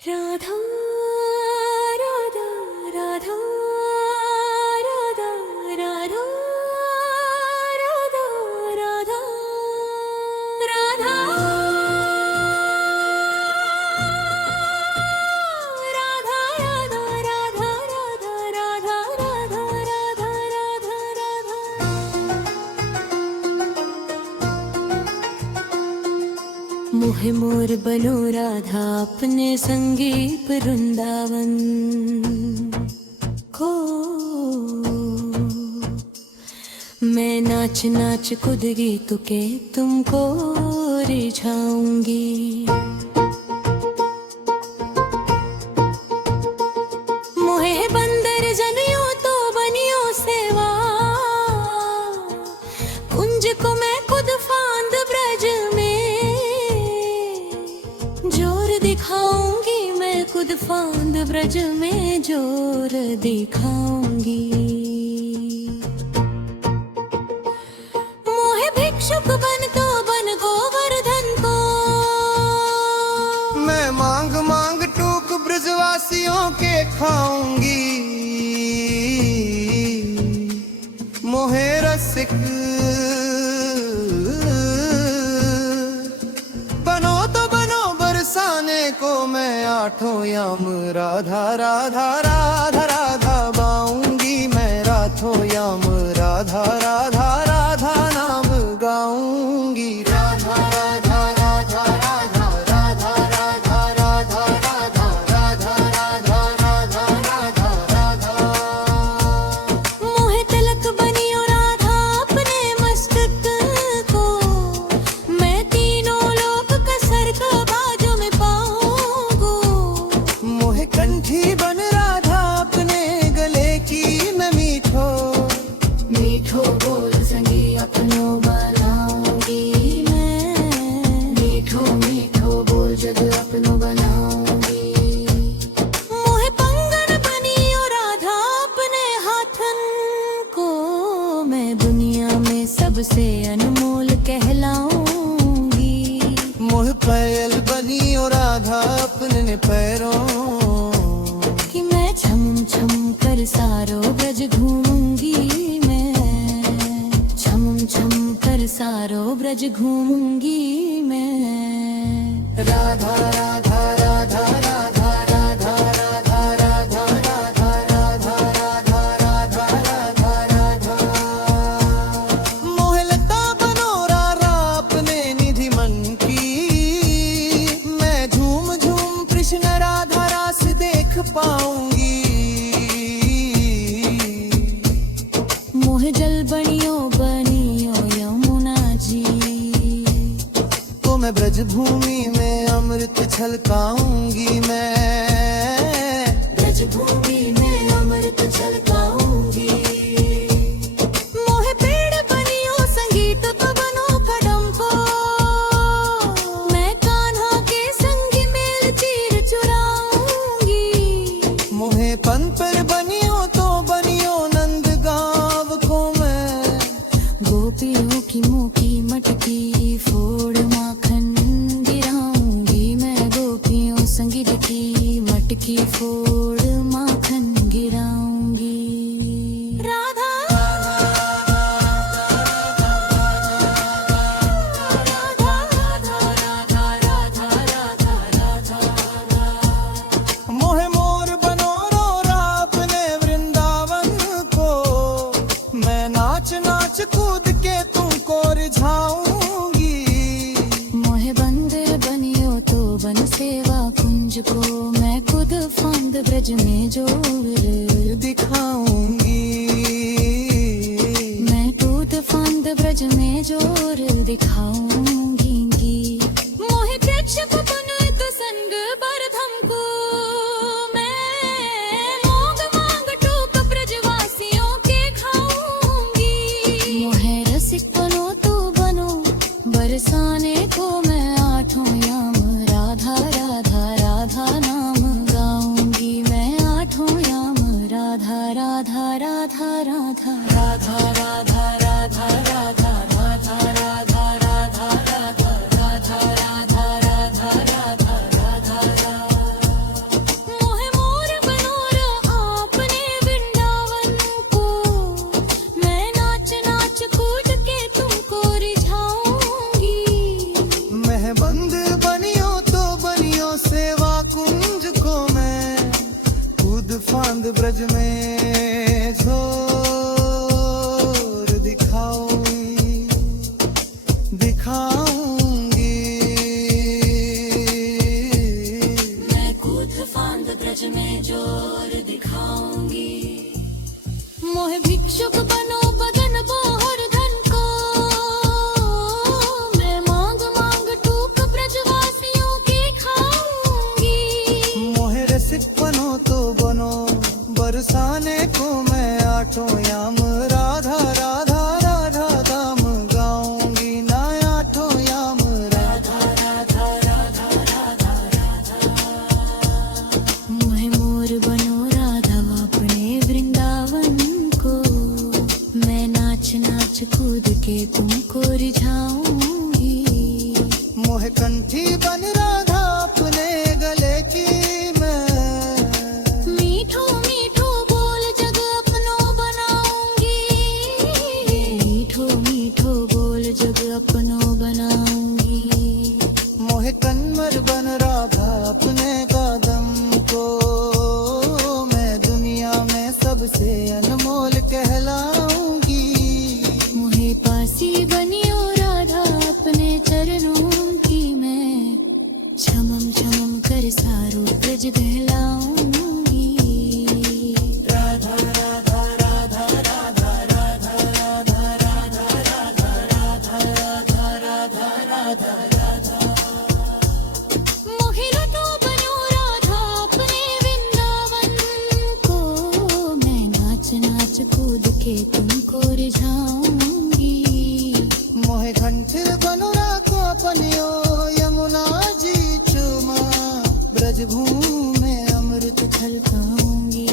राधा राधा राधा राधा राधा राधा राधा राधा राधा राधा राधा राधा राधा राधा मोहे मोर बनो राधा अपने संगीत वृंदावन को। मैं नाच नाच कूद गीत के तुमको रिझाऊंगी। मोहे बंदर जनियो तो बनियो सेवा, कुंज को मैं खुद फांद ब्रज में जोर दिखाऊंगी। मैं खुद फांद ब्रज में जोर दिखाऊंगी। मोहे भिक्षुक बन तो बन गोवर्धन को। मैं मांग मांग टूक ब्रजवासियों के खाऊंगी। मोहे रसिक बनो तो बनो बरसाने को। मैं आठों याम राधा राधा राधा राधा गाऊंगी। मैं रातों याम राधा राधा राधा नाम गाऊंगी। राधा राधा राधा राधा राधा राधा राधा राधा राधा राधा राधा राधा राधा। मोहे तिलक बनियो राधा अपने मस्तक को। मैं तीनों लोक का स्वर्ग बाजू में पाऊंगो। मोहे कंठी बन राधा अपने गले की मैं मीठो मीठो बोल संगी अपनो बनाऊंगी। मैं मीठो मीठो बोल जग अपनो बनाऊंगी। मोहे पंगन बनियो राधा अपने हाथन को। मैं दुनिया में सबसे अनमोल कहलाऊंगी। मोह पायल बनी और राधा अपने पैरों कि मैं छम छम कर सारो ब्रज घूमूंगी। मैं छम छम कर सारो ब्रज घूमूंगी। मैं राधा राधा राधा राधा राधा राधा राधा राधा राधा राधा राधा राधा राधा। मोह लता बनो राधा अपने निधि मन की। मैं झूम झूम कृष्ण राधा रास देख पाऊंगी। मोह जल बनियो बनियो यमुना जी। तो मैं ब्रज भूमि में अमृत छलकाऊंगी। मैं ब्रज भूमि में अमृत छलकाऊंगी। मोहे पेड़ बनियो संगीत तो बनो कदम को। मैं कान्हा के संग मेल चीर चुराऊंगी। मोहे पन पर बनियो तो बनियो नंद गाँव को। मैं गोपियों की मुँह की मटकी फोड़ माखन गिराऊंगी। मैं गोपियों संगीत की मटकी फोड़ माखन गिराऊंगी। राधा मोहे मोर बनो रो अपने वृंदावन को। मैं नाच नाच कूद के तुमको रिझाऊंगी। मोहे बंदर बनियो तो बन सेवा कुंज को। मैं खुद फांद ब्रज में जोर दिखाऊंगी। मैं खुद फांद ब्रज में जोर दिखाऊंगी। मोहे प्रेक्षक बनो तो संग बरधम को। मैं मोग मांग टूक ब्रजवासियों के खाऊंगी। मोहे रसिक बनो तो बनो बरसाने को। मैं आठों याम राधा राधा राधा नाम गाऊंगी। मैं आठों याम राधा राधा राधा राधा राधा राधा राधा राधा राधा राधा राधा राधा ब्रज में जोर दिखाऊंगी मैं कूद फांद ब्रज में जोर दिखाऊंगी मोह भिक्षुक बनो बदन बोहर धन को मैं मांग मांग टूक ब्रजवासियों की खाऊंगी मोहे रसिक बनो तो बनो बरसाने को मैं आठों याम राधा राधा राधा धाम गाऊंगी ना आठों याम राधा राधा राधा राधा मोहे मोर बनो राधा अपने वृंदावन को मैं नाच नाच कूद के तुमको रिझाऊंगी मोहे कंठी बन राधा अपने गले की मैं मीठो मीठो बोल जग अपनो बनाऊंगी मीठो मीठो बोल जग अपनो बनाऊंगी मोहे कन्वर बन राधा अपने कदम को मैं दुनिया में सबसे अनमोल कहलाऊंगी मोहे पासी बनियो राधा अपने चरणों की मैं छमम छमम कर सारो ब्रज बहलाऊंगी राधा राधा राधा राधा राधा राधा राधा राधा राधा राधा राधा राधा मोहे रतो बनो राधा अपने वृंदावन को मैं नाच नाच कूद के तुमको रिझाऊंगी मोहे घंट बनो राखो अपनियो यमुना जी चुमा ब्रज भूमि में अमृत छलकाऊंगी